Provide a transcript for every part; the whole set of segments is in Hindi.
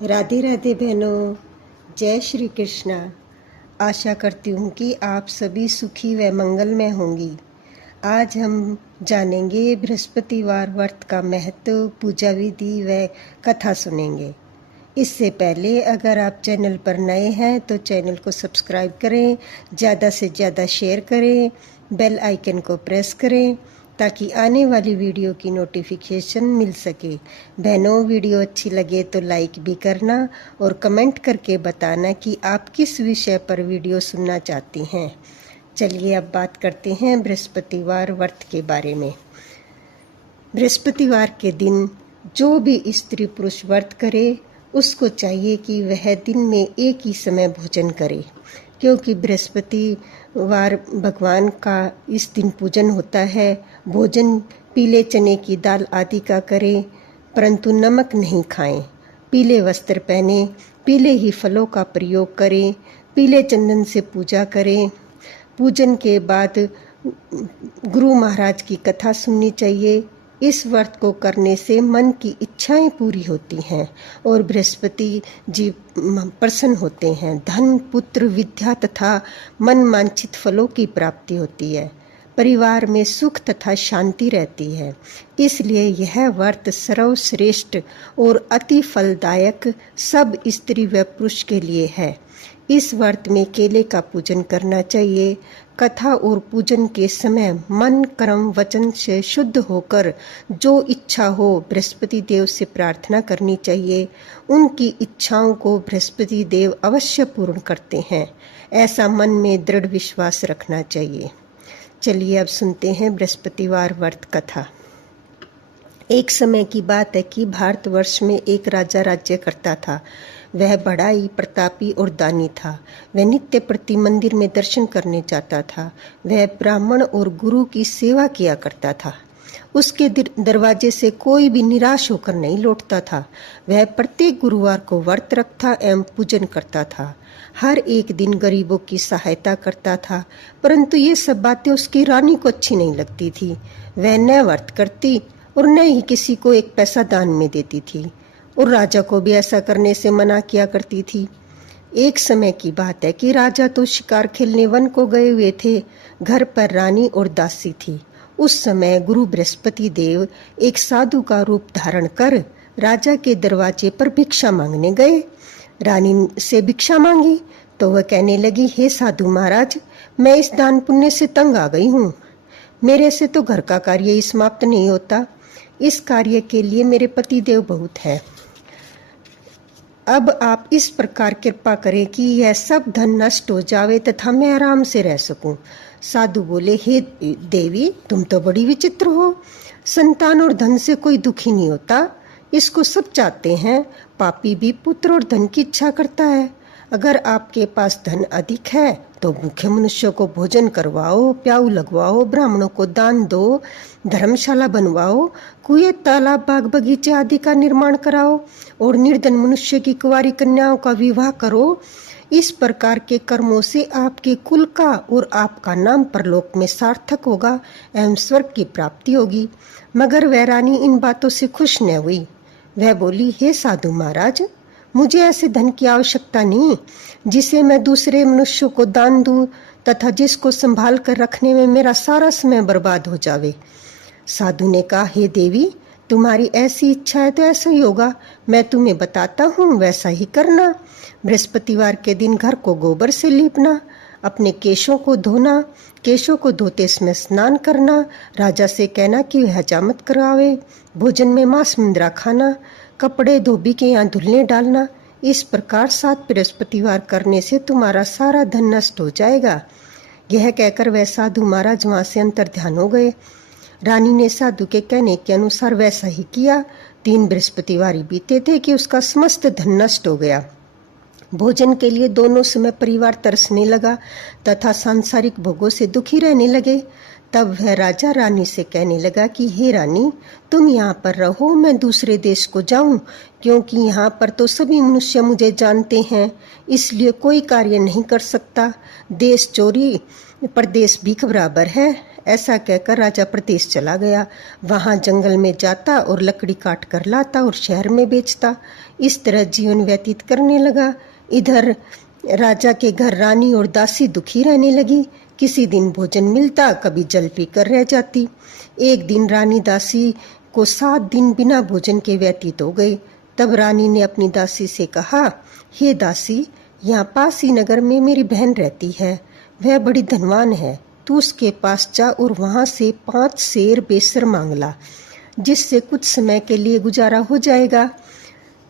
राधे राधे बहनों, जय श्री कृष्णा। आशा करती हूँ कि आप सभी सुखी व मंगलमय होंगी। आज हम जानेंगे बृहस्पतिवार व्रत का महत्व, पूजा विधि व कथा सुनेंगे। इससे पहले अगर आप चैनल पर नए हैं तो चैनल को सब्सक्राइब करें, ज़्यादा से ज़्यादा शेयर करें, बेल आइकन को प्रेस करें ताकि आने वाली वीडियो की नोटिफिकेशन मिल सके। बहनों, वीडियो अच्छी लगे तो लाइक भी करना और कमेंट करके बताना कि आप किस विषय पर वीडियो सुनना चाहती हैं। चलिए अब बात करते हैं बृहस्पतिवार व्रत के बारे में। बृहस्पतिवार के दिन जो भी स्त्री पुरुष व्रत करे उसको चाहिए कि वह दिन में एक ही समय भोजन करे, क्योंकि बृहस्पतिवार भगवान का इस दिन पूजन होता है। भोजन पीले चने की दाल आदि का करें, परंतु नमक नहीं खाएं। पीले वस्त्र पहने, पीले ही फलों का प्रयोग करें, पीले चंदन से पूजा करें। पूजन के बाद गुरु महाराज की कथा सुननी चाहिए। इस व्रत को करने से मन की इच्छाएं पूरी होती हैं और बृहस्पति जी प्रसन्न होते हैं। धन, पुत्र, विद्या तथा मन वांछित फलों की प्राप्ति होती है। परिवार में सुख तथा शांति रहती है। इसलिए यह व्रत सर्वश्रेष्ठ और अति फलदायक सब स्त्री व पुरुष के लिए है। इस व्रत में केले का पूजन करना चाहिए। कथा और पूजन के समय मन, कर्म, वचन से शुद्ध होकर जो इच्छा हो बृहस्पति देव से प्रार्थना करनी चाहिए। उनकी इच्छाओं को बृहस्पति देव अवश्य पूर्ण करते हैं, ऐसा मन में दृढ़ विश्वास रखना चाहिए। चलिए अब सुनते हैं बृहस्पतिवार व्रत कथा। एक समय की बात है कि भारतवर्ष में एक राजा राज्य करता था। वह बड़ा ही प्रतापी और दानी था। वह नित्य प्रति मंदिर में दर्शन करने जाता था। वह ब्राह्मण और गुरु की सेवा किया करता था। उसके दरवाजे से कोई भी निराश होकर नहीं लौटता था। वह प्रत्येक गुरुवार को व्रत रखता एवं पूजन करता था। हर एक दिन गरीबों की सहायता करता था, परंतु ये सब बातें उसकी रानी को अच्छी नहीं लगती थी। वह न व्रत करती और न ही किसी को एक पैसा दान में देती थी, और राजा को भी ऐसा करने से मना किया करती थी। एक समय की बात है कि राजा तो शिकार खेलने वन को गए हुए थे। घर पर रानी और दासी थी। उस समय गुरु बृहस्पति देव एक साधु का रूप धारण कर राजा के दरवाजे पर भिक्षा मांगने गए। रानी से भिक्षा मांगी तो वह कहने लगी, हे साधु महाराज, मैं इस दान पुण्य से तंग आ गई हूँ। मेरे से तो घर का कार्य ही समाप्त नहीं होता। इस कार्य के लिए मेरे पति देव बहुत है। अब आप इस प्रकार कृपा करें कि यह सब धन नष्ट हो जावे तथा मैं आराम से रह सकूं। साधु बोले, हे देवी, तुम तो बड़ी विचित्र हो। संतान और धन से कोई दुखी नहीं होता, इसको सब चाहते हैं। पापी भी पुत्र और धन की इच्छा करता है। अगर आपके पास धन अधिक है तो भूखे मनुष्यों को भोजन करवाओ, प्याऊ लगवाओ, ब्राह्मणों को दान दो, धर्मशाला बनवाओ, कुएं, तालाब, बाग बगीचे आदि का निर्माण कराओ और निर्धन मनुष्य की कुंवारी कन्याओं का विवाह करो। इस प्रकार के कर्मों से आपके कुल का और आपका नाम परलोक में सार्थक होगा एवं स्वर्ग की प्राप्ति होगी। मगर वह रानी इन बातों से खुश न हुई। वह बोली, हे साधु महाराज, मुझे ऐसे धन की आवश्यकता नहीं जिसे मैं दूसरे मनुष्यों को दान दूं तथा जिसको संभाल कर रखने में मेरा सारा समय बर्बाद हो जावे। साधु ने कहा, हे देवी, तुम्हारी ऐसी इच्छा है तो ऐसा ही होगा। मैं तुम्हें बताता हूँ, वैसा ही करना। बृहस्पतिवार के दिन घर को गोबर से लीपना, अपने केशों को धोना, केशों को धोते समय स्नान करना, राजा से कहना कि वह हजामत करावे, भोजन में मांस मुंद्रा खाना, कपड़े धोबी के यहाँ धुलने डालना। इस प्रकार 7 बृहस्पतिवार करने से तुम्हारा सारा धन नष्ट हो जाएगा। यह कहकर वह साधु महाराज वहां से अंतर ध्यान हो गए। रानी ने साधु के कहने के अनुसार वैसा ही किया। 3 बृहस्पतिवार बीते थे कि उसका समस्त धन नष्ट हो गया। भोजन के लिए दोनों समय परिवार तरसने लगा तथा सांसारिक भोगों से दुखी रहने लगे। तब वह राजा रानी से कहने लगा कि हे रानी, तुम यहाँ पर रहो, मैं दूसरे देश को जाऊं, क्योंकि यहाँ पर तो सभी मनुष्य मुझे जानते हैं, इसलिए कोई कार्य नहीं कर सकता। देश चोरी परदेश भीख बराबर है, ऐसा कहकर राजा प्रदेश चला गया। वहां जंगल में जाता और लकड़ी काट कर लाता और शहर में बेचता। इस तरह जीवन व्यतीत करने लगा। इधर राजा के घर रानी और दासी दुखी रहने लगी। किसी दिन भोजन मिलता, कभी जल पीकर रह जाती। एक दिन रानी दासी को 7 दिन बिना भोजन के व्यतीत हो गए। तब रानी ने अपनी दासी से कहा, हे दासी, यहाँ पास ही नगर में मेरी बहन रहती है, वह बड़ी धनवान है। तू उसके पास जा और वहां से 5 सेर बेसर मांग ला, जिससे कुछ समय के लिए गुजारा हो जाएगा।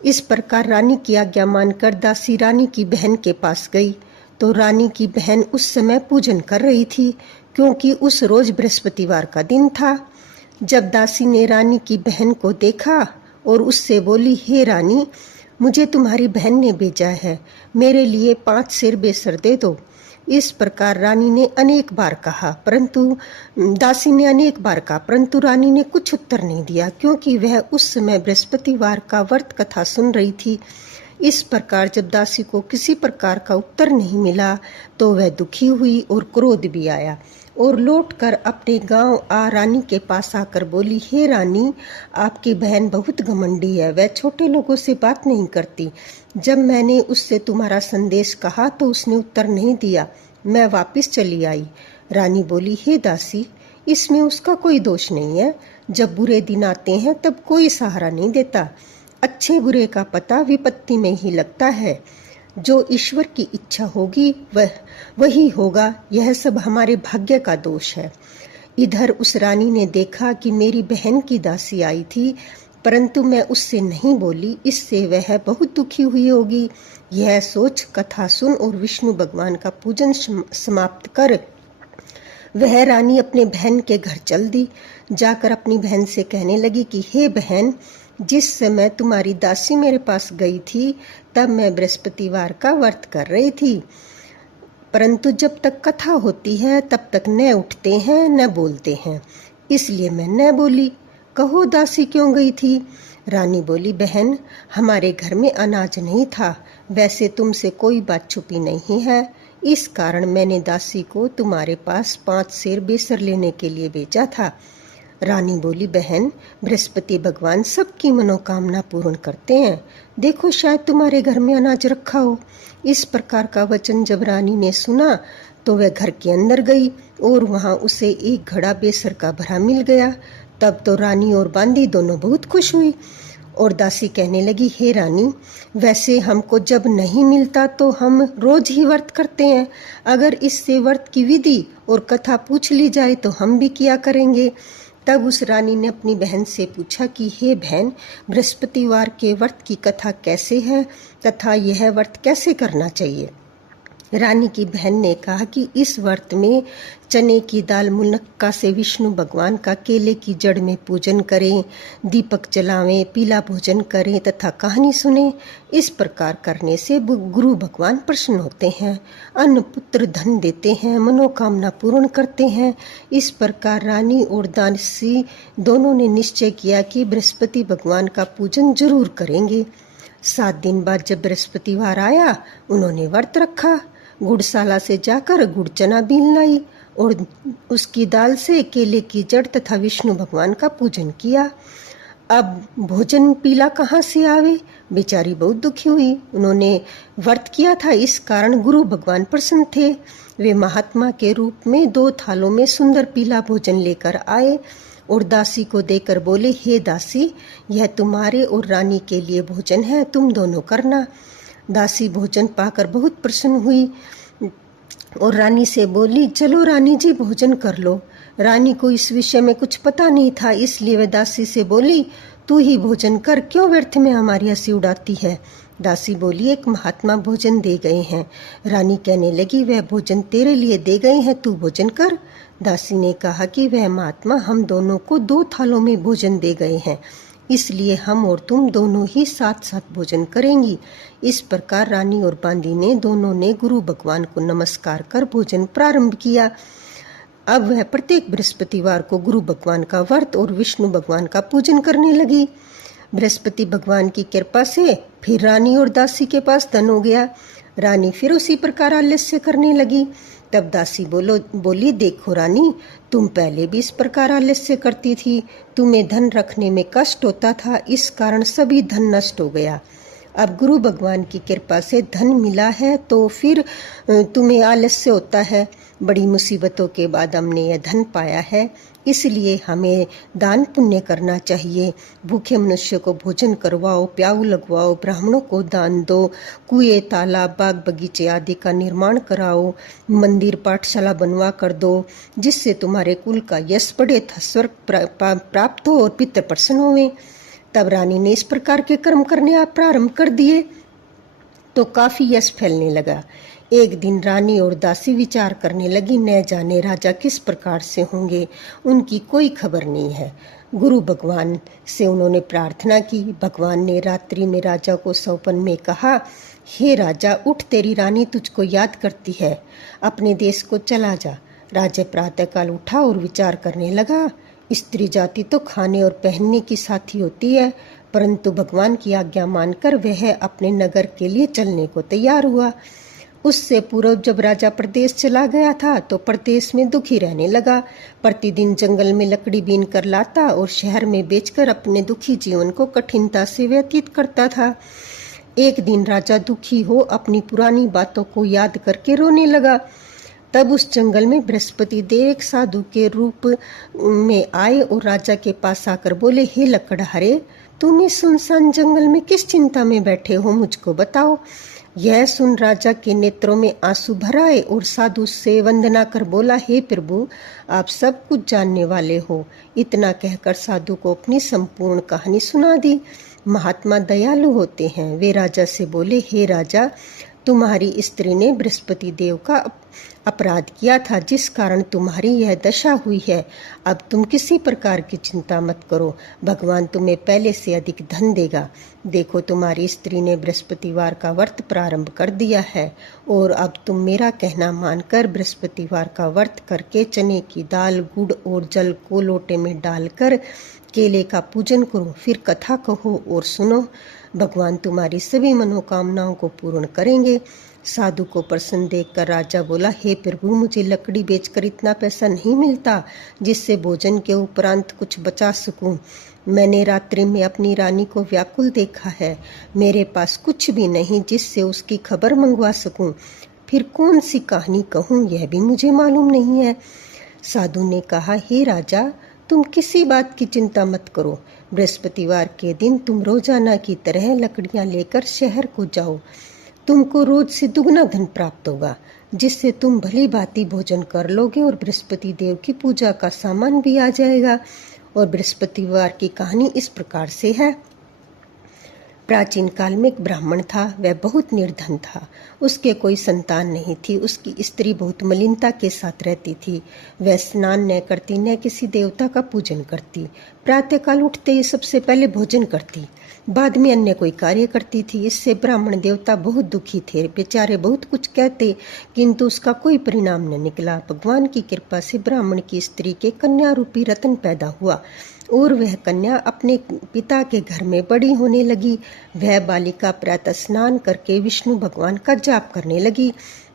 इस प्रकार रानी की आज्ञा मानकर दासी रानी की बहन के पास गई। तो रानी की बहन उस समय पूजन कर रही थी, क्योंकि उस रोज बृहस्पतिवार का दिन था। जब दासी ने रानी की बहन को देखा और उससे बोली, हे रानी, मुझे तुम्हारी बहन ने भेजा है, मेरे लिए 5 सेर बेसर दे दो। इस प्रकार रानी ने अनेक बार कहा, दासी ने अनेक बार कहा, परंतु रानी ने कुछ उत्तर नहीं दिया, क्योंकि वह उस समय बृहस्पतिवार का व्रत कथा सुन रही थी। इस प्रकार जब दासी को किसी प्रकार का उत्तर नहीं मिला तो वह दुखी हुई और क्रोध भी आया और लौटकर अपने गांव रानी के पास आकर बोली, हे रानी, आपकी बहन बहुत घमंडी है, वह छोटे लोगों से बात नहीं करती। जब मैंने उससे तुम्हारा संदेश कहा तो उसने उत्तर नहीं दिया, मैं वापस चली आई। रानी बोली, हे दासी, इसमें उसका कोई दोष नहीं है। जब बुरे दिन आते हैं तब कोई सहारा नहीं देता। अच्छे बुरे का पता विपत्ति में ही लगता है। जो ईश्वर की इच्छा होगी वही होगा। यह सब हमारे भाग्य का दोष है। इधर उस रानी ने देखा कि मेरी बहन की दासी आई थी, परंतु मैं उससे नहीं बोली, इससे वह बहुत दुखी हुई होगी। यह सोच कथा सुन और विष्णु भगवान का पूजन समाप्त कर वह रानी अपने बहन के घर चल दी। जाकर अपनी बहन से कहने लगी कि हे बहन, जिस समय तुम्हारी दासी मेरे पास गई थी तब मैं बृहस्पतिवार का व्रत कर रही थी, परंतु जब तक कथा होती है तब तक न उठते हैं न बोलते हैं, इसलिए मैं न बोली। कहो दासी क्यों गई थी? रानी बोली, बहन, हमारे घर में अनाज नहीं था, वैसे तुमसे कोई बात छुपी नहीं है, इस कारण मैंने दासी को तुम्हारे पास 5 सेर बेसर लेने के लिए भेजा था। रानी बोली, बहन, बृहस्पति भगवान सबकी मनोकामना पूर्ण करते हैं, देखो शायद तुम्हारे घर में अनाज रखा हो। इस प्रकार का वचन जब रानी ने सुना तो वह घर के अंदर गई और वहां उसे एक घड़ा बेसर का भरा मिल गया। तब तो रानी और बांदी दोनों बहुत खुश हुई और दासी कहने लगी, हे रानी, वैसे हमको जब नहीं मिलता तो हम रोज ही व्रत करते हैं, अगर इससे व्रत की विधि और कथा पूछ ली जाए तो हम भी किया करेंगे। तब उस रानी ने अपनी बहन से पूछा कि हे बहन, बृहस्पतिवार के व्रत की कथा कैसे है तथा यह व्रत कैसे करना चाहिए? रानी की बहन ने कहा कि इस व्रत में चने की दाल मुनक्का से विष्णु भगवान का केले की जड़ में पूजन करें, दीपक जलावें, पीला भोजन करें तथा कहानी सुने। इस प्रकार करने से गुरु भगवान प्रसन्न होते हैं, अन्न पुत्र धन देते हैं, मनोकामना पूर्ण करते हैं। इस प्रकार रानी और दासी दोनों ने निश्चय किया कि बृहस्पति भगवान का पूजन जरूर करेंगे। 7 दिन बाद जब बृहस्पतिवार आया, उन्होंने व्रत रखा। गुड़शाला से जाकर गुड़ चना बीन लाई और उसकी दाल से केले की जड़ तथा विष्णु भगवान का पूजन किया। अब भोजन पीला कहाँ से आवे? बेचारी बहुत दुखी हुई। उन्होंने व्रत किया था, इस कारण गुरु भगवान प्रसन्न थे। वे महात्मा के रूप में 2 थालों में सुंदर पीला भोजन लेकर आए और दासी को देकर बोले, हे दासी, यह तुम्हारे और रानी के लिए भोजन है, तुम दोनों करना। दासी भोजन पाकर बहुत प्रसन्न हुई और रानी से बोली, चलो रानी जी, भोजन कर लो। रानी को इस विषय में कुछ पता नहीं था, इसलिए वह दासी से बोली, तू ही भोजन कर, क्यों व्यर्थ में हमारी हंसी उड़ाती है? दासी बोली, एक महात्मा भोजन दे गए हैं। रानी कहने लगी, वह भोजन तेरे लिए दे गए हैं, तू भोजन कर। दासी ने कहा कि वह महात्मा हम दोनों को 2 थालों में भोजन दे गए हैं, इसलिए हम और तुम दोनों ही साथ साथ भोजन करेंगी। इस प्रकार रानी और बांदी ने दोनों ने गुरु भगवान को नमस्कार कर भोजन प्रारंभ किया। अब वह प्रत्येक बृहस्पतिवार को गुरु भगवान का व्रत और विष्णु भगवान का पूजन करने लगी। बृहस्पति भगवान की कृपा से फिर रानी और दासी के पास धन हो गया। रानी फिर उसी प्रकार आलस्य करने लगी तब दासी बोली, देखो रानी, तुम पहले भी इस प्रकार आलस्य करती थी। तुम्हें धन रखने में कष्ट होता था, इस कारण सभी धन नष्ट हो गया। अब गुरु भगवान की कृपा से धन मिला है तो फिर तुम्हें आलस्य होता है। बड़ी मुसीबतों के बाद हमने यह धन पाया है, इसलिए हमें दान पुण्य करना चाहिए। भूखे मनुष्य को भोजन करवाओ, प्याऊ लगवाओ, ब्राह्मणों को दान दो, कुएं, तालाब, बाग बगीचे आदि का निर्माण कराओ, मंदिर पाठशाला बनवा कर दो, जिससे तुम्हारे कुल का यश बढ़े, स्वर्ग प्राप्त हो और पितृ प्रसन्न होवे। तब रानी ने इस प्रकार के कर्म करने प्रारंभ कर दिए तो काफी यश फैलने लगा। एक दिन रानी और दासी विचार करने लगी, न जाने राजा किस प्रकार से होंगे, उनकी कोई खबर नहीं है। गुरु भगवान से उन्होंने प्रार्थना की। भगवान ने रात्रि में राजा को स्वप्न में कहा, हे राजा, उठ, तेरी रानी तुझको याद करती है, अपने देश को चला जा। राजा प्रातःकाल उठा और विचार करने लगा, स्त्री जाति तो खाने और पहनने की साथी होती है, परंतु भगवान की आज्ञा मानकर वह अपने नगर के लिए चलने को तैयार हुआ। उससे पूर्व जब राजा प्रदेश चला गया था तो प्रदेश में दुखी रहने लगा। प्रतिदिन जंगल में लकड़ी बीन कर लाता और शहर में बेचकर अपने दुखी जीवन को कठिनता से व्यतीत करता था। एक दिन राजा दुखी हो अपनी पुरानी बातों को याद करके रोने लगा। तब उस जंगल में बृहस्पति देव एक साधु के रूप में आए और राजा के पास आकर बोले, हे लकड़हारे, तुम इस सुनसान जंगल में किस चिंता में बैठे हो, मुझको बताओ। यह सुन राजा के नेत्रों में आंसू भर आए और साधु से वंदना कर बोला, हे प्रभु, आप सब कुछ जानने वाले हो। इतना कहकर साधु को अपनी संपूर्ण कहानी सुना दी। महात्मा दयालु होते हैं। वे राजा से बोले, हे राजा, तुम्हारी स्त्री ने बृहस्पति देव का अपराध किया था, जिस कारण तुम्हारी यह दशा हुई है। अब तुम किसी प्रकार की चिंता मत करो, भगवान तुम्हें पहले से अधिक धन देगा। देखो, तुम्हारी स्त्री ने बृहस्पतिवार का व्रत प्रारंभ कर दिया है और अब तुम मेरा कहना मानकर बृहस्पतिवार का व्रत करके चने की दाल, गुड़ और जल को लोटे में डालकर केले का पूजन करो, फिर कथा कहो और सुनो। भगवान तुम्हारी सभी मनोकामनाओं को पूर्ण करेंगे। साधु को प्रसन्न देखकर राजा बोला, हे प्रभु, मुझे लकड़ी बेचकर इतना पैसा नहीं मिलता जिससे भोजन के उपरांत कुछ बचा सकूं। मैंने रात्रि में अपनी रानी को व्याकुल देखा है। मेरे पास कुछ भी नहीं जिससे उसकी खबर मंगवा सकूं। फिर कौन सी कहानी कहूं, यह भी मुझे मालूम नहीं है। साधु ने कहा, हे राजा, तुम किसी बात की चिंता मत करो। बृहस्पतिवार के दिन तुम रोजाना की तरह लकड़ियां लेकर शहर को जाओ। तुमको रोज से दुगना धन प्राप्त होगा, जिससे तुम भली भांति भोजन कर लोगे और बृहस्पति देव की पूजा का सामान भी आ जाएगा। और बृहस्पतिवार की कहानी इस प्रकार से है। प्राचीन काल में एक ब्राह्मण था। वह बहुत निर्धन था। उसके कोई संतान नहीं थी। उसकी स्त्री बहुत मलिनता के साथ रहती थी। वह स्नान न करती, न किसी देवता का पूजन करती। प्रातःकाल उठते ही सबसे पहले भोजन करती, बाद में अन्य कोई कार्य करती थी। इससे ब्राह्मण देवता बहुत दुखी थे। बेचारे बहुत कुछ कहते, किंतु उसका कोई परिणाम न निकला। भगवान की कृपा से ब्राह्मण की स्त्री के कन्या रूपी रतन पैदा हुआ और वह कन्या अपने पिता के घर में बड़ी होने लगी। वह बालिका प्रातः स्नान करके विष्णु भगवान का जाप करने लगी,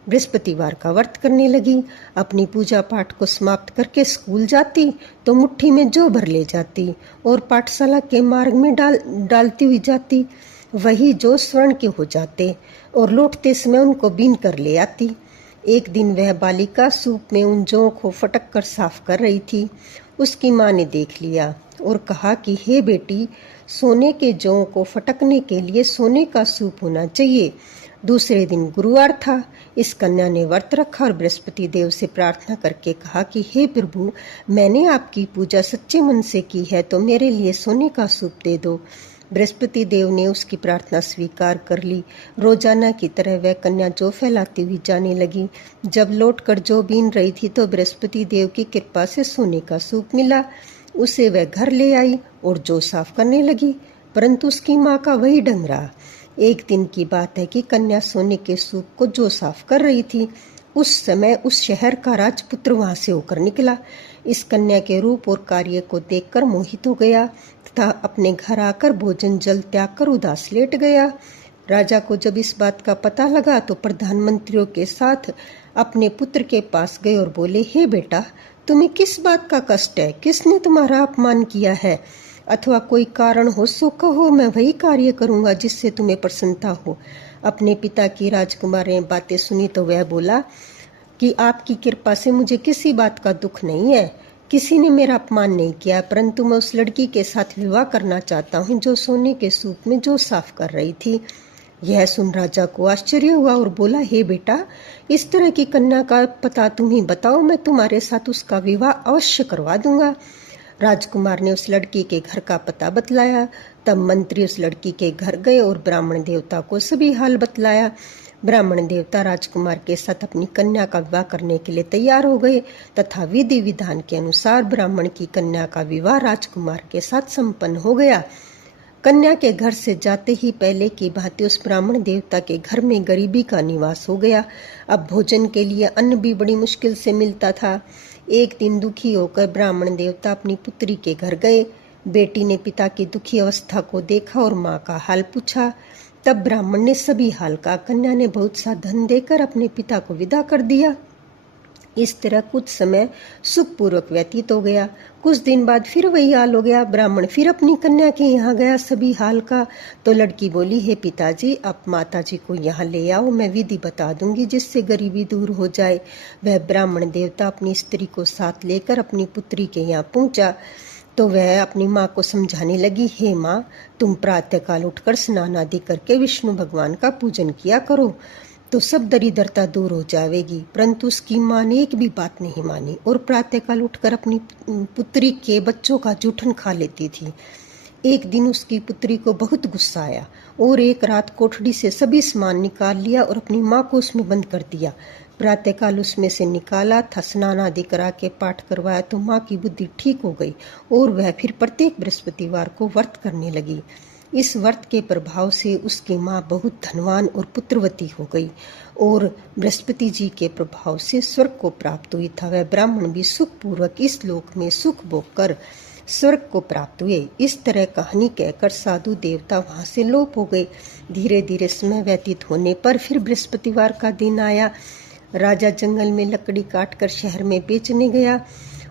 बृहस्पतिवार का व्रत करने लगी। अपनी पूजा पाठ को समाप्त करके स्कूल जाती तो मुट्ठी में जौ भर ले जाती और पाठशाला के मार्ग में डालती हुई जाती। वही जौ स्वर्ण के हो जाते और लौटते समय उनको बीन कर ले आती। एक दिन वह बालिका सूप में उन जौ को फटक कर साफ कर रही थी। उसकी माँ ने देख लिया और कहा कि हे बेटी, सोने के जौ को फटकने के लिए सोने का सूप होना चाहिए। दूसरे दिन गुरुवार था। इस कन्या ने व्रत रखा और बृहस्पति देव से प्रार्थना करके कहा कि हे प्रभु, मैंने आपकी पूजा सच्चे मन से की है तो मेरे लिए सोने का सूप दे दो। बृहस्पति देव ने उसकी प्रार्थना स्वीकार कर ली। रोजाना की तरह वह कन्या जौ फैलाती हुई जाने लगी। जब लौटकर जौ बीन रही थी तो बृहस्पति देव की कृपा से सोने का सूप मिला। उसे वह घर ले आई और जौ साफ करने लगी, परंतु उसकी माँ का वही ढंग रहा। एक दिन की बात है कि कन्या सोने के सूप को जौ साफ कर रही थी। उस समय उस शहर का राजपुत्र वहां से होकर निकला। इस कन्या के रूप और कार्य को देखकर मोहित हो गया तथा अपने घर आकर भोजन जल त्याग कर उदास लेट गया। राजा को जब इस बात का पता लगा तो प्रधानमंत्रियों के साथ अपने पुत्र के पास गए और बोले, हे बेटा, तुम्हें किस बात का कष्ट है? किसने तुम्हारा अपमान किया है? अथवा कोई कारण हो सो कहो, मैं वही कार्य करूंगा जिससे तुम्हें प्रसन्नता हो। अपने पिता की राजकुमार ने बातें सुनी तो वह बोला कि आपकी कृपा से मुझे किसी बात का दुख नहीं है, किसी ने मेरा अपमान नहीं किया, परंतु मैं उस लड़की के साथ विवाह करना चाहता हूँ जो सोने के सूप में जो साफ कर रही थी। यह सुन राजा को आश्चर्य हुआ और बोला, हे बेटा, इस तरह की कन्या का पता तुम ही बताओ, मैं तुम्हारे साथ उसका विवाह अवश्य करवा दूंगा। राजकुमार ने उस लड़की के घर का पता बतलाया। तब मंत्री उस लड़की के घर गए और ब्राह्मण देवता को सभी हाल बतलाया। ब्राह्मण देवता राजकुमार के साथ अपनी कन्या का विवाह करने के लिए तैयार हो गए तथा विधि विधान के अनुसार ब्राह्मण की कन्या का विवाह राजकुमार के साथ संपन्न हो गया। कन्या के घर से जाते ही पहले की भांति उस ब्राह्मण देवता के घर में गरीबी का निवास हो गया। अब भोजन के लिए अन्न भी बड़ी मुश्किल से मिलता था। एक दिन दुखी होकर ब्राह्मण देवता अपनी पुत्री के घर गए। बेटी ने पिता की दुखी अवस्था को देखा और माँ का हाल पूछा। तब ब्राह्मण ने सभी हाल का कन्या ने बहुत सा धन देकर अपने पिता को विदा कर दिया। इस तरह कुछ समय सुखपूर्वक व्यतीत हो गया। कुछ दिन बाद फिर वही हाल हो गया। ब्राह्मण फिर अपनी कन्या के यहाँ गया सभी हाल का। तो लड़की बोली, हे पिताजी, आप माताजी को यहाँ ले आओ, मैं विधि बता दूंगी जिससे गरीबी दूर हो जाए। वह ब्राह्मण देवता अपनी स्त्री को साथ लेकर अपनी पुत्री के यहाँ पहुंचा तो वह अपनी माँ को समझाने लगी, हे माँ, तुम प्रातःकाल उठकर स्नान आदि करके विष्णु भगवान का पूजन किया करो तो सब दरिद्रता दूर हो जाएगी। परंतु उसकी माँ ने एक भी बात नहीं मानी और प्रातःकाल उठकर अपनी पुत्री के बच्चों का जूठन खा लेती थी। एक दिन उसकी पुत्री को बहुत गुस्सा आया और एक रात कोठड़ी से सभी सामान निकाल लिया और अपनी माँ को उसमें बंद कर दिया। प्रातःकाल उसमें से निकाला था, स्नान आदि करा के पाठ करवाया तो माँ की बुद्धि ठीक हो गई और वह फिर प्रत्येक बृहस्पतिवार को व्रत करने लगी। इस व्रत के प्रभाव से उसकी माँ बहुत धनवान और पुत्रवती हो गई और बृहस्पति जी के प्रभाव से स्वर्ग को प्राप्त हुई था। वह ब्राह्मण भी सुखपूर्वक इस लोक में सुख भोग कर स्वर्ग को प्राप्त हुए। इस तरह कहानी कहकर साधु देवता वहां से लोप हो गए। धीरे धीरे समय व्यतीत होने पर फिर बृहस्पतिवार का दिन आया। राजा जंगल में लकड़ी काटकर शहर में बेचने गया।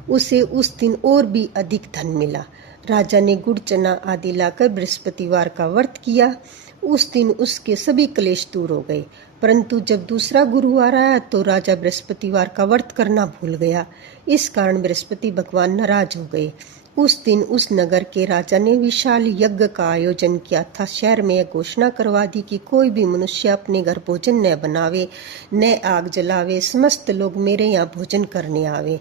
उसे उस दिन और भी अधिक धन मिला। राजा ने गुड़ चना आदि लाकर बृहस्पतिवार का व्रत किया। उस दिन उसके सभी क्लेश दूर हो गए। परंतु जब दूसरा गुरुवार आया तो राजा बृहस्पतिवार का व्रत करना भूल गया। इस कारण बृहस्पति भगवान नाराज हो गए। उस दिन उस नगर के राजा ने विशाल यज्ञ का आयोजन किया था। शहर में यह घोषणा करवा दी कि कोई भी मनुष्य अपने घर भोजन न बनावे, न आग जलावे, समस्त लोग मेरे यहाँ भोजन करने आवे।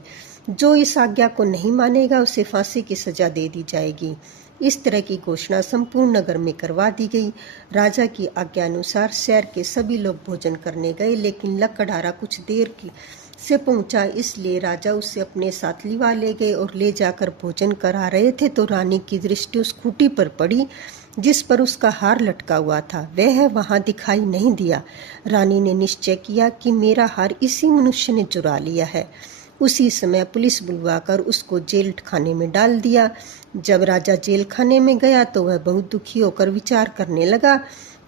जो इस आज्ञा को नहीं मानेगा उसे फांसी की सजा दे दी जाएगी। इस तरह की घोषणा संपूर्ण नगर में करवा दी गई। राजा की आज्ञा अनुसार शहर के सभी लोग भोजन करने गए, लेकिन लकड़हारा कुछ देर से पहुंचा, इसलिए राजा उसे अपने साथ लिवा ले गए और ले जाकर भोजन करा रहे थे तो रानी की दृष्टि उस खूंटी पर पड़ी जिस पर उसका हार लटका हुआ था। वह वहां दिखाई नहीं दिया। रानी ने निश्चय किया कि मेरा हार इसी मनुष्य ने चुरा लिया है। उसी समय पुलिस बुलवाकर उसको जेल खाने में डाल दिया। जब राजा जेल खाने में गया तो वह बहुत दुखी होकर विचार करने लगा,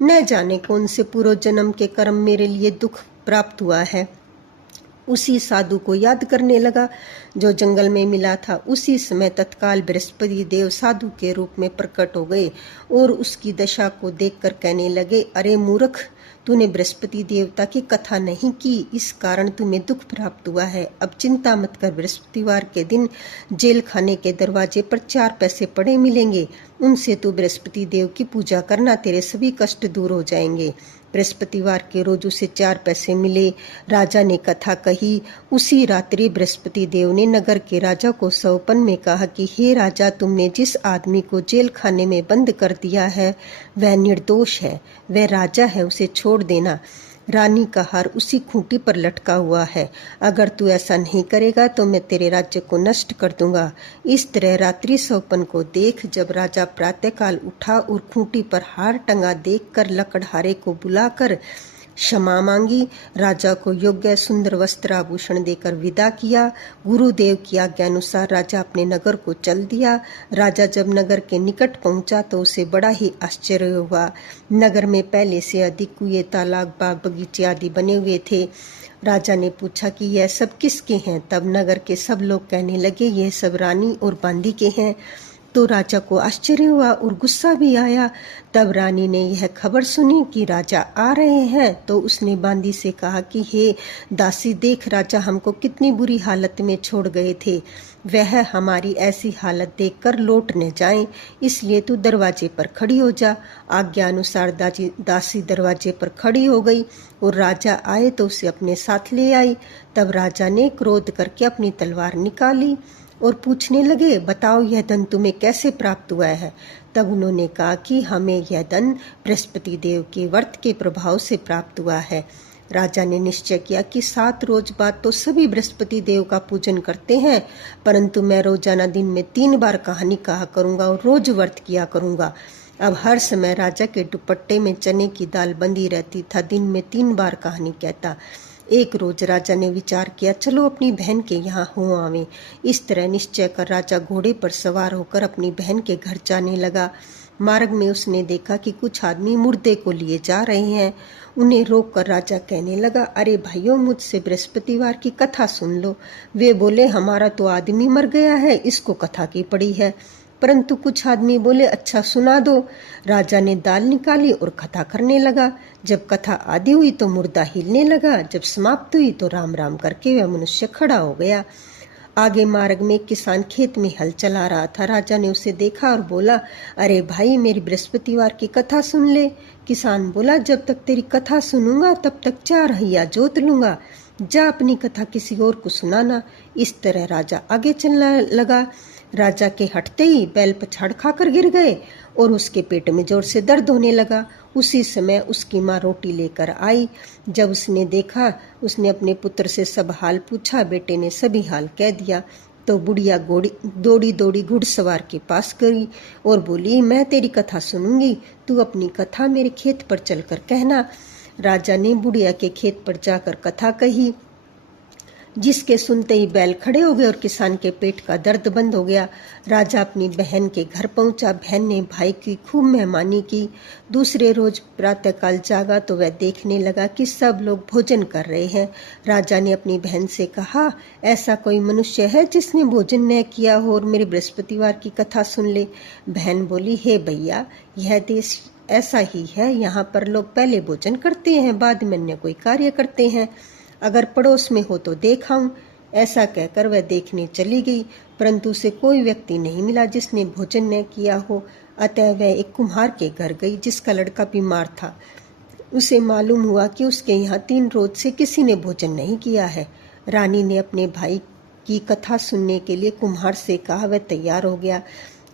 न जाने कौन से पूर्व जन्म के कर्म मेरे लिए दुख प्राप्त हुआ है। उसी साधु को याद करने लगा जो जंगल में मिला था। उसी समय तत्काल बृहस्पति देव साधु के रूप में प्रकट हो गए और उसकी दशा को देखकर कहने लगे, अरे मूर्ख, तूने बृहस्पति देवता की कथा नहीं की, इस कारण तुम्हें दुख प्राप्त हुआ है। अब चिंता मत कर, बृहस्पतिवार के दिन जेल खाने के दरवाजे पर 4 पैसे पड़े मिलेंगे, उनसे तू बृहस्पति देव की पूजा करना, तेरे सभी कष्ट दूर हो जाएंगे। बृहस्पतिवार के रोज उसे 4 पैसे मिले। राजा ने कथा कही। उसी रात्रि बृहस्पति देव ने नगर के राजा को सौपन में कहा कि हे राजा, तुमने जिस आदमी को जेल खाने में बंद कर दिया है वह निर्दोष है, वह राजा है, उसे छोड़ देना। रानी का हार उसी खूंटी पर लटका हुआ है। अगर तू ऐसा नहीं करेगा तो मैं तेरे राज्य को नष्ट कर दूंगा। इस तरह रात्रि सौपन को देख जब राजा प्रातःकाल उठा और खूंटी पर हार टंगा देखकर लकड़हारे को बुलाकर क्षमा मांगी, राजा को योग्य सुंदर वस्त्र आभूषण देकर विदा किया। गुरुदेव की आज्ञा अनुसार राजा अपने नगर को चल दिया। राजा जब नगर के निकट पहुंचा तो उसे बड़ा ही आश्चर्य हुआ। नगर में पहले से अधिक कुएं, तालाब, बाग बगीचे आदि बने हुए थे। राजा ने पूछा कि यह सब किसके हैं? तब नगर के सब लोग कहने लगे, यह सब रानी और बांदी के हैं। तो राजा को आश्चर्य हुआ और गुस्सा भी आया। तब रानी ने यह खबर सुनी कि राजा आ रहे हैं तो उसने बांदी से कहा कि हे दासी, देख राजा हमको कितनी बुरी हालत में छोड़ गए थे। वह हमारी ऐसी हालत देखकर लौट न जाएं, इसलिए तू दरवाजे पर खड़ी हो जा। आज्ञा अनुसार दासी दरवाजे पर खड़ी हो गई और राजा आए तो उसे अपने साथ ले आई। तब राजा ने क्रोध करके अपनी तलवार निकाली और पूछने लगे, बताओ यह धन तुम्हें कैसे प्राप्त हुआ है? तब उन्होंने कहा कि हमें यह धन बृहस्पति देव के व्रत के प्रभाव से प्राप्त हुआ है। राजा ने निश्चय किया कि 7 रोज बाद तो सभी बृहस्पति देव का पूजन करते हैं, परंतु मैं रोजाना दिन में 3 बार कहानी कहा करूंगा और रोज व्रत किया करूंगा। अब हर समय राजा के दुपट्टे में चने की दाल बंधी रहती था, दिन में 3 बार कहानी कहता। एक रोज राजा ने विचार किया, चलो अपनी बहन के यहाँ हो आवे। इस तरह निश्चय कर राजा घोड़े पर सवार होकर अपनी बहन के घर जाने लगा। मार्ग में उसने देखा कि कुछ आदमी मुर्दे को लिए जा रहे हैं। उन्हें रोककर राजा कहने लगा, अरे भाइयों, मुझसे बृहस्पतिवार की कथा सुन लो। वे बोले, हमारा तो आदमी मर गया है, इसको कथा की पड़ी है। परंतु कुछ आदमी बोले, अच्छा सुना दो। राजा ने दाल निकाली और कथा करने लगा। जब कथा आधी हुई तो मुर्दा हिलने लगा। जब समाप्त हुई तो राम राम करके वह मनुष्य खड़ा हो गया। आगे मार्ग में एक किसान खेत में हल चला रहा था। राजा ने उसे देखा और बोला, अरे भाई, मेरी बृहस्पतिवार की कथा सुन ले। किसान बोला, जब तक तेरी कथा सुनूंगा तब तक 4 हइया जोत लूंगा। जा अपनी कथा किसी और को सुनाना। इस तरह राजा आगे चलने लगा। राजा के हटते ही बैल पछाड़ खाकर गिर गए और उसके पेट में जोर से दर्द होने लगा। उसी समय उसकी माँ रोटी लेकर आई। जब उसने देखा, उसने अपने पुत्र से सब हाल पूछा। बेटे ने सभी हाल कह दिया। तो बुढ़िया दौड़ी दौड़ी घुड़सवार के पास गई और बोली, मैं तेरी कथा सुनूंगी, तू अपनी कथा मेरे खेत पर चलकर कहना। राजा ने बुढ़िया के खेत पर जाकर कथा कही, जिसके सुनते ही बैल खड़े हो गए और किसान के पेट का दर्द बंद हो गया। राजा अपनी बहन के घर पहुंचा। बहन ने भाई की खूब मेहमानी की। दूसरे रोज प्रातःकाल जागा तो वह देखने लगा कि सब लोग भोजन कर रहे हैं। राजा ने अपनी बहन से कहा, ऐसा कोई मनुष्य है जिसने भोजन न किया हो और मेरे बृहस्पतिवार की कथा सुन ले? बहन बोली, हे भैया, यह देश ऐसा ही है, यहाँ पर लोग पहले भोजन करते हैं, बाद में अन्य कोई कार्य करते हैं। अगर पड़ोस में हो तो देख आऊं। ऐसा कहकर वह देखने चली गई, परंतु उसे कोई व्यक्ति नहीं मिला जिसने भोजन न किया हो। अतः वह एक कुम्हार के घर गई जिसका लड़का बीमार था। उसे मालूम हुआ कि उसके यहाँ 3 रोज से किसी ने भोजन नहीं किया है। रानी ने अपने भाई की कथा सुनने के लिए कुम्हार से कहा। वह तैयार हो गया।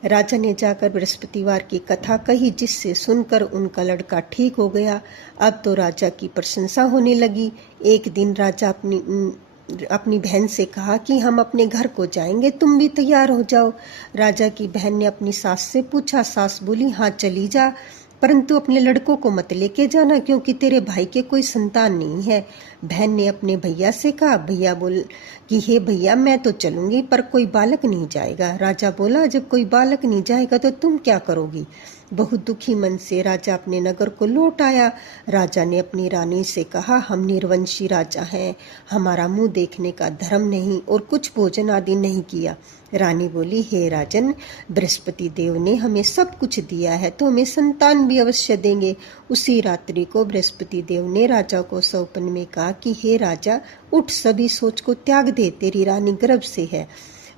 राजा ने जाकर बृहस्पतिवार की कथा कही, जिससे सुनकर उनका लड़का ठीक हो गया। अब तो राजा की प्रशंसा होने लगी। एक दिन राजा अपनी बहन से कहा कि हम अपने घर को जाएंगे, तुम भी तैयार हो जाओ। राजा की बहन ने अपनी सास से पूछा। सास बोली, हाँ चली जा, परंतु अपने लड़कों को मत लेके जाना, क्योंकि तेरे भाई के कोई संतान नहीं है। बहन ने अपने भैया से कहा। भैया बोल कि हे भैया, मैं तो चलूंगी पर कोई बालक नहीं जाएगा। राजा बोला, जब कोई बालक नहीं जाएगा तो तुम क्या करोगी? बहुत दुखी मन से राजा अपने नगर को लौट आया। राजा ने अपनी रानी से कहा, हम निर्वंशी राजा हैं, हमारा मुंह देखने का धर्म नहीं और कुछ भोजन आदि नहीं किया। रानी बोली, हे राजन, बृहस्पति देव ने हमें सब कुछ दिया है तो हमें संतान भी अवश्य देंगे। उसी रात्रि को बृहस्पति देव ने राजा को सौपन में कहा कि हे राजा, उठ, सभी सोच को त्याग दे, तेरी रानी गर्भ से है।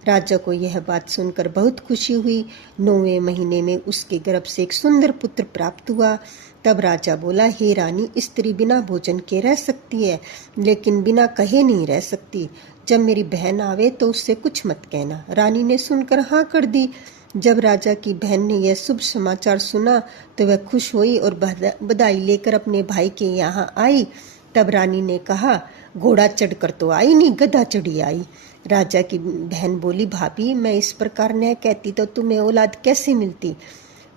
राजा को यह बात सुनकर बहुत खुशी हुई। 9वें महीने में उसके गर्भ से एक सुंदर पुत्र प्राप्त हुआ। तब राजा बोला, हे रानी, स्त्री बिना भोजन के रह सकती है, लेकिन बिना कहे नहीं रह सकती। जब मेरी बहन आवे तो उससे कुछ मत कहना। रानी ने सुनकर हाँ कर दी। जब राजा की बहन ने यह शुभ समाचार सुना तो वह खुश हुई और बधाई लेकर अपने भाई के यहाँ आई। तब रानी ने कहा, घोड़ा चढ़कर तो आई नहीं, गधा चढ़ी आई। राजा की बहन बोली, भाभी, मैं इस प्रकार न कहती तो तुम्हें औलाद कैसे मिलती?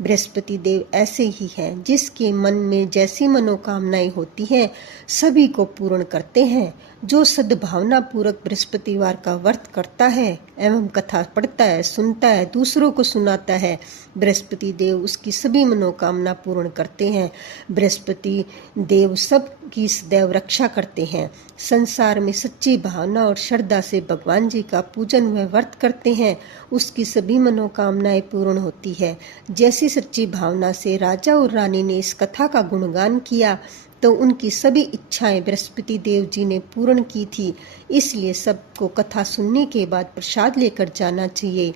बृहस्पति देव ऐसे ही हैं, जिसके मन में जैसी मनोकामनाएं होती हैं सभी को पूर्ण करते हैं। जो सद्भावना पूर्वक बृहस्पतिवार का व्रत करता है एवं कथा पढ़ता है, सुनता है, दूसरों को सुनाता है, बृहस्पति देव उसकी सभी मनोकामना पूर्ण करते हैं। बृहस्पति देव सबकी सदैव रक्षा करते हैं। संसार में सच्ची भावना और श्रद्धा से भगवान जी का पूजन व व्रत करते हैं, उसकी सभी मनोकामनाएं पूर्ण होती है। जैसी सच्ची भावना से राजा और रानी ने इस कथा का गुणगान किया तो उनकी सभी इच्छाएं बृहस्पति देव जी ने पूर्ण की थी। इसलिए सबको कथा सुनने के बाद प्रसाद लेकर जाना चाहिए।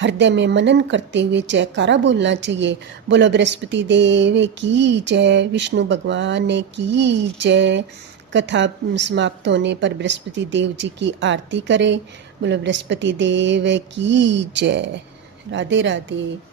हृदय में मनन करते हुए जयकारा बोलना चाहिए। बोलो बृहस्पति देव की जय, विष्णु भगवान की जय। कथा समाप्त होने पर बृहस्पति देव जी की आरती करें। बोलो बृहस्पति देव की जय। राधे राधे।